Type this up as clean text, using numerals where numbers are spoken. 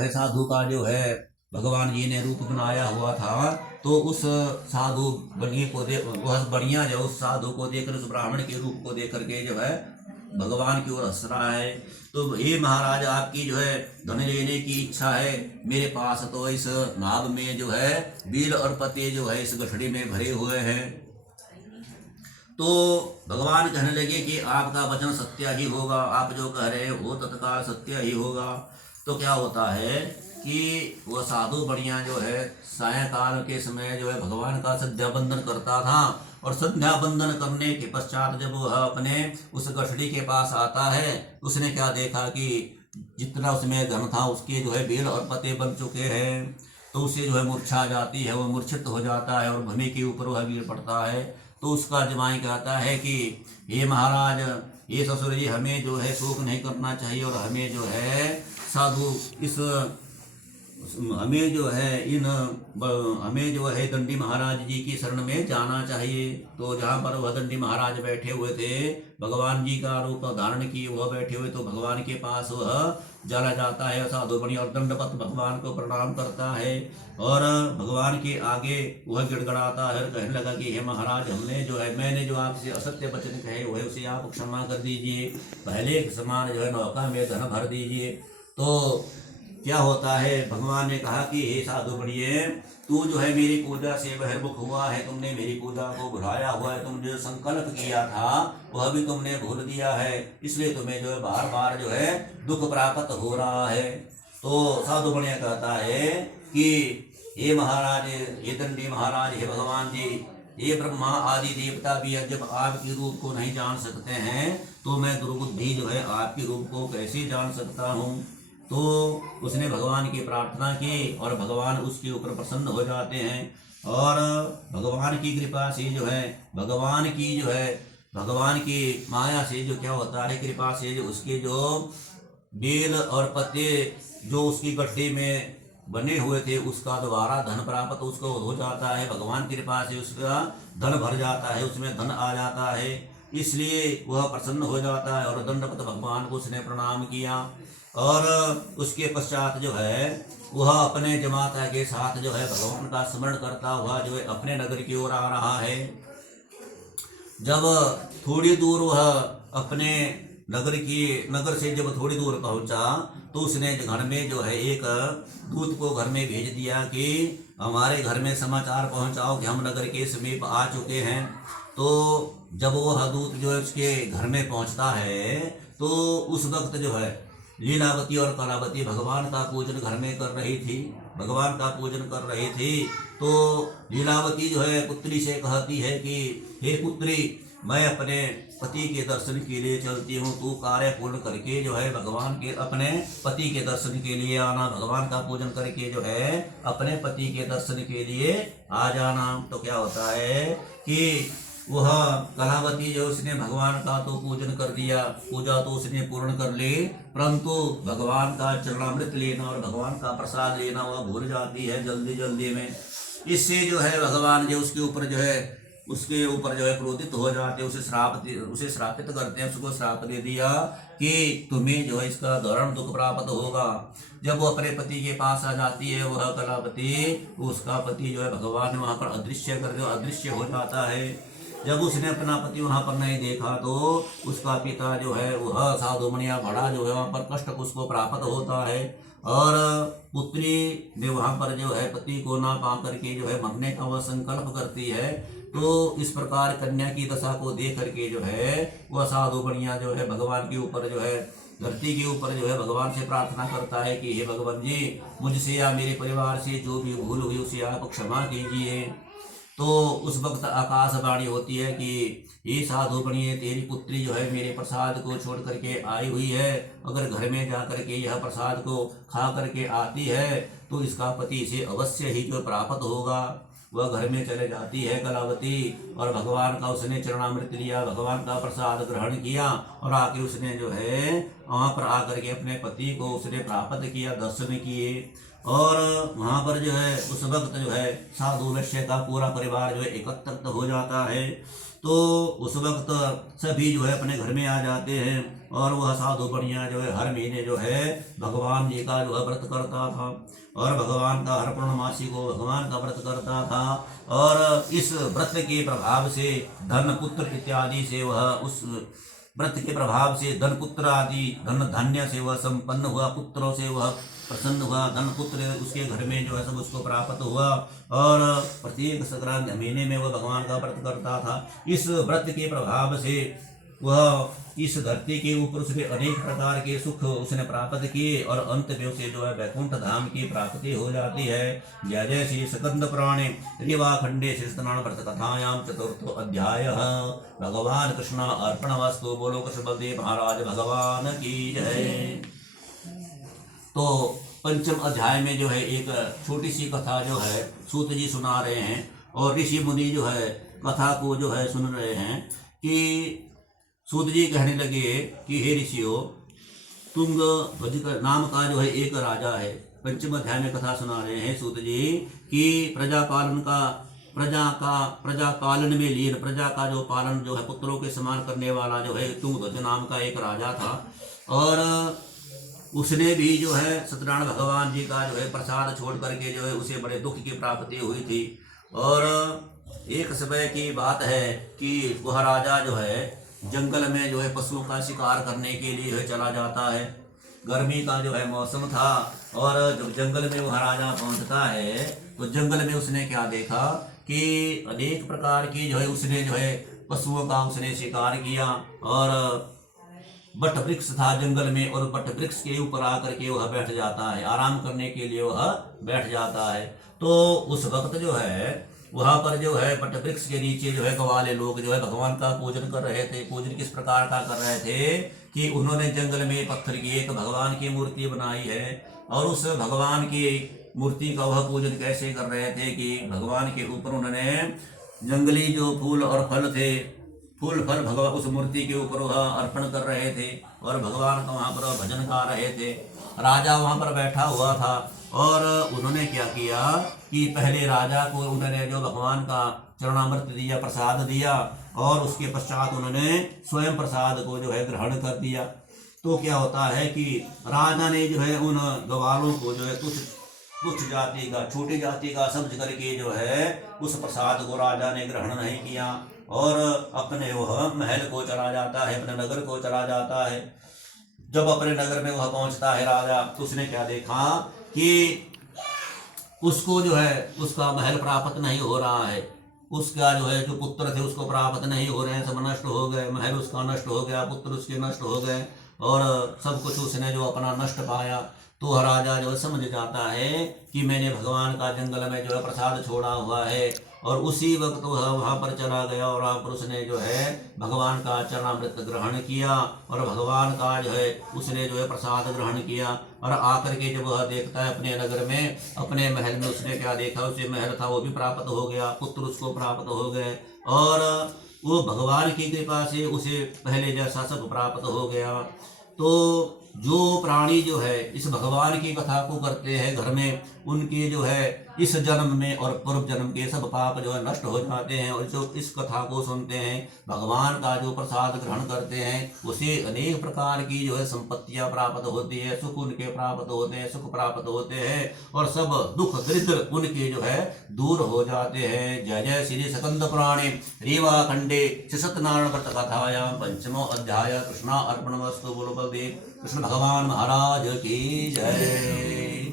है साधु का जो है भगवान जी ने रूप बनाया हुआ था, तो उस साधु बनिए को देख, वह बढ़िया जो उस साधु को देखकर, उस ब्राह्मण के रूप को देख करके जो है भगवान की ओर हंस रहा है। तो हे महाराज, आपकी जो है धन लेने की इच्छा है, मेरे पास तो इस नाव में जो है बील और पत्ते जो है इस गठड़ी में भरे हुए हैं। तो भगवान कहने लगे कि आपका वचन सत्य ही होगा, आप जो कह रहे हो तत्काल सत्य ही होगा। तो क्या होता है कि वह साधु बढ़िया जो है सायंकाल के समय जो है भगवान का संध्या बंदन करता था, और संध्या बंदन करने के पश्चात जब वह अपने उस गठड़ी के पास आता है, उसने क्या देखा कि जितना उसमें धन था उसके जो है बेल और पत्ते बन चुके हैं। तो उससे जो है मूर्छा जाती है, वह मूर्छित हो जाता है और भूमि के ऊपर वह गिर पड़ता है। तो उसका जमाई कहता है कि हे महाराज, ये ससुर जी, हमें जो है शोक नहीं करना चाहिए, और हमें जो है साधु इस हमें जो है दंडी महाराज जी की शरण में जाना चाहिए। तो जहाँ पर वह दंडी महाराज बैठे हुए थे, भगवान जी का रूप धारण किए वह बैठे हुए, तो भगवान के पास वह चला जाता है साधु बनी, और दंडवत भगवान को प्रणाम करता है, और भगवान के आगे वह गिड़गड़ाता है, कहने लगा कि हे महाराज, मैंने जो आपसे असत्य वचन कहे हुए उसे आप क्षमा कर दीजिए, पहले के समान जो है नौका में धन भर दीजिए। तो क्या होता है, भगवान ने कहा कि हे साधु बढ़िए, तू जो है मेरी पूजा से बहिर्मुख हुआ है, तुमने मेरी पूजा को भुलाया हुआ है, तुमने जो संकल्प किया था वह भी तुमने भूल दिया है, इसलिए तुम्हें जो है बार बार जो है दुख प्राप्त हो रहा है। तो साधु बढ़िया कहता है कि हे महाराज, हे दंडी महाराज, हे भगवान जी, ये ब्रह्मा आदि देवता भी है, जब आपके रूप को नहीं जान सकते हैं तो मैं दुर्बुद्धि जो है आपके रूप को कैसे जान सकता हूँ। तो उसने भगवान की प्रार्थना की और भगवान उसके ऊपर प्रसन्न हो जाते हैं, और भगवान की कृपा से जो है भगवान की माया से जो क्या होता है, कृपा से जो उसके जो बेल और पत्ते जो उसकी गड्ढे में बने हुए थे उसका दोबारा धन प्राप्त उसको हो जाता है। भगवान की कृपा से उसका धन भर जाता है, उसमें धन आ जाता है, इसलिए वह प्रसन्न हो जाता है। और दंडवत भगवान को उसने प्रणाम किया, और उसके पश्चात जो है वह अपने जमाता के साथ जो है भगवान का स्मरण करता हुआ जो है अपने नगर की ओर आ रहा है। जब थोड़ी दूर वह अपने नगर से जब थोड़ी दूर पहुंचा, तो उसने घर में जो है एक दूत को घर में भेज दिया कि हमारे घर में समाचार पहुंचाओ कि हम नगर के समीप आ चुके हैं। तो जब वह दूत जो है उसके घर में पहुंचता है, तो उस वक्त जो है लीलावती और कलावती भगवान का पूजन घर में कर रही थी। तो लीलावती जो है पुत्री से कहती है कि हे पुत्री, मैं अपने पति के दर्शन के लिए चलती हूँ, तू कार्य पूर्ण करके जो है भगवान के अपने पति के दर्शन के लिए आना, भगवान का पूजन करके जो है अपने पति के दर्शन के लिए आ जाना। तो क्या होता है कि वह कलावती जो उसने भगवान का तो पूजन कर दिया, पूजा तो उसने पूर्ण कर ली, परंतु भगवान का चरणामृत लेना और भगवान का प्रसाद लेना वह भूल जाती है जल्दी में। इससे जो है भगवान जो उसके ऊपर जो है क्रोधित हो जाते, उसे श्रापित करते हैं, उसको श्राप दे दिया कि तुम्हें जो है इसका दारुण दुख प्राप्त होगा। जब वो अपने पति के पास आ जाती है वह कलावती, उसका पति जो है भगवान वहाँ पर अदृश्य हो जाता है। जब उसने अपना पति वहाँ पर नहीं देखा तो उसका पिता जो है वह साधु मणिया बड़ा जो है वहाँ पर कष्ट उसको प्राप्त होता है, और पुत्री ने वहाँ पर जो है पति को ना पा करके जो है मरने का वह संकल्प करती है। तो इस प्रकार कन्या की दशा को देख करके जो है वह साधु बढ़िया जो है भगवान के ऊपर जो है धरती के ऊपर जो है भगवान से प्रार्थना करता है कि हे भगवान जी, मुझसे या मेरे परिवार से जो भी भूल हुई उसे आप क्षमा कीजिए। तो उस वक्त आकाशवाणी होती है कि ये साधु बनिए, तेरी पुत्री जो है मेरे प्रसाद को छोड़ करके आई हुई है, अगर घर में जा करके यह प्रसाद को खा करके आती है तो इसका पति इसे अवश्य ही जो प्राप्त होगा। वह घर में चले जाती है कलावती, और भगवान का उसने चरणामृत लिया, भगवान का प्रसाद ग्रहण किया, और आके उसने जो है वहाँ पर आकर के अपने पति को उसने प्राप्त किया, दर्शन किए। और वहाँ पर जो है उस वक्त जो है साधु वैश्य का पूरा परिवार जो है एकत्रित हो जाता है। तो उस वक्त सभी जो है अपने घर में आ जाते हैं और वह साधु बढ़िया जो है हर महीने जो है भगवान जी का जो है व्रत करता था और भगवान का हर पूर्णमासी को भगवान का व्रत करता था। और इस व्रत के प्रभाव से धन पुत्र इत्यादि से वह उस व्रत के प्रभाव से धन पुत्र आदि धन धान्य से वह संपन्न हुआ, पुत्रों से वह प्रसन्न हुआ, धन पुत्र उसके घर में जो है सब उसको प्राप्त हुआ और प्रत्येक संक्रांति महीने में वह भगवान का व्रत करता था। इस व्रत के प्रभाव से वह इस धरती के ऊपर उसने अनेक प्रकार के सुख उसने प्राप्त किए और अंत में उसे जो है वैकुंठ धाम की प्राप्ति हो जाती है। जय जय श्री स्कंद पुराणे रीवा खंडे श्री सत्यनारायण व्रत कथायां चतुर्थो अध्याय। भगवान कृष्ण अर्पणमस्तु। बोलो कृष्ण बलदेव महाराज भगवान की जय। तो पंचम अध्याय में जो है एक छोटी सी कथा जो है सूत जी सुना रहे हैं और ऋषि मुनि जो है कथा को जो है सुन रहे हैं कि सूत जी कहने लगे कि हे ऋषियों, तुंग नाम का जो है एक राजा है। पंचम अध्याय में कथा सुना रहे हैं सूत जी कि प्रजा पालन में लीन, प्रजा का जो पालन जो है पुत्रों के समान करने वाला जो है तुंगध्वज नाम का एक राजा था और उसने भी जो है सत्यनारायण भगवान जी का जो है प्रसाद छोड़ करके जो है उसे बड़े दुख की प्राप्ति हुई थी। और एक समय की बात है कि वह राजा जो है जंगल में जो है पशुओं का शिकार करने के लिए चला जाता है। गर्मी का जो है मौसम था और जब जंगल में वह राजा पहुंचता है तो जंगल में उसने क्या देखा कि अनेक प्रकार की जो है उसने जो है पशुओं का उसने शिकार किया और बट वृक्ष था जंगल में और बट वृक्ष के ऊपर आकर के वह बैठ जाता है, आराम करने के लिए वह बैठ जाता है। तो उस वक्त जो है वहां पर जो है बट वृक्ष के नीचे जो है ग्वाले लोग जो है भगवान का पूजन कर रहे थे। पूजन किस प्रकार का कर रहे थे कि उन्होंने जंगल में पत्थर की एक भगवान की मूर्ति बनाई है और उस भगवान की मूर्ति का वह पूजन कैसे कर रहे थे कि भगवान के ऊपर उन्होंने जंगली जो फूल और फल थे, फूल फल भगवान उस मूर्ति के ऊपर वह अर्पण कर रहे थे और भगवान का वहां पर भजन गा रहे थे। राजा वहां पर बैठा हुआ था और उन्होंने क्या किया कि पहले राजा को उन्होंने जो भगवान का चरणामृत दिया, प्रसाद दिया और उसके पश्चात उन्होंने स्वयं प्रसाद को जो है ग्रहण कर दिया। तो क्या होता है कि राजा ने जो है उन ग्वालों को जो है तुच्छ जाति का, छोटी जाति का समझ करके जो है उस प्रसाद को राजा ने ग्रहण नहीं किया और अपने वह महल को चला जाता है, अपने नगर को चला जाता है। जब अपने नगर में वह पहुंचता है राजा तो उसने क्या देखा कि उसको जो है उसका महल प्राप्त नहीं हो रहा है, उसका जो है जो पुत्र थे उसको प्राप्त नहीं हो रहे हैं, सब नष्ट हो गए, महल उसका नष्ट हो गया, पुत्र उसके नष्ट हो गए और सब कुछ उसने जो अपना नष्ट पाया। तो राजा जो समझ जाता है कि मैंने भगवान का जंगल में जो है प्रसाद छोड़ा हुआ है और उसी वक्त वह वहाँ पर चला गया और वहाँ पर उसने जो है भगवान का चरणामृत ग्रहण किया और भगवान का जो है उसने जो है प्रसाद ग्रहण किया और आकर के जब वह देखता है अपने नगर में, अपने महल में, उसने क्या देखा, उसे महल था वो भी प्राप्त हो गया, पुत्र उसको प्राप्त हो गए और वो भगवान की कृपा से उसे पहले जैसा सब प्राप्त हो गया। तो जो प्राणी जो है इस भगवान की कथा को करते हैं घर में, उनके जो है इस जन्म में और पूर्व जन्म के सब पाप जो है नष्ट हो जाते हैं और जो इस कथा को सुनते हैं, भगवान का जो प्रसाद ग्रहण करते हैं, उसे अनेक प्रकार की जो है संपत्तियां प्राप्त होती है, सुख उनके प्राप्त होते हैं, सुख प्राप्त होते हैं और सब दुख दरिद्र उनके जो है दूर हो जाते हैं। जय जय श्री स्कंद पुराणे रीवा खंडे श्री सत्यनारायण व्रत कथायां पंचमो अध्याय। कृष्णा अर्पणमस्तु। बोलो बलदेव कृष्ण भगवान महाराज की जय।